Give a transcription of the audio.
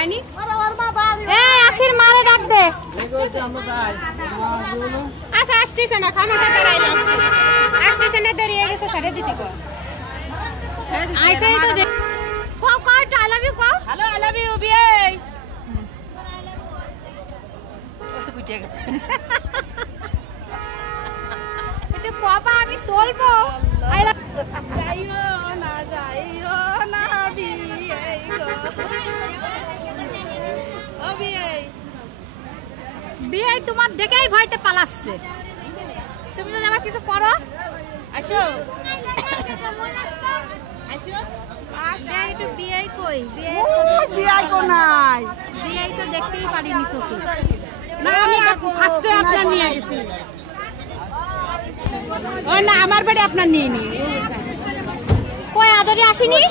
যায়নি আখির মারে ডাক দে। আচ্ছা আসতেছে না, খামাখা দাঁড়াইলাম, আসতেছে না, দাঁড়িয়ে গেছে, ছেড়ে দিতে কো। আইসাই তো যে কও কও আই লাভ ইউ কও। হ্যালো আই লাভ ইউ বিয়াই। গুটিয়ে গেছে। এটা পাপা আমি তোলবো। আই লাভ যাইও না বিয়াই গো। ও বিয়াই। বিয়ে তোমার দেখেই ভয়তে পালাচ্ছে। তুমি যদি আবার কিছু করো আসো আসো। দেখ একটু বিয়ে কই বিয়ে বিয়াই কো নাই। বিয়ে তো দেখতেই পারিনি চোখে। না আমি ফার্স্টে আপনার নিয়ে গেছি। ও না আমার বাড়ি আপনার নিয়ে নি। কই আদরে আসেনি।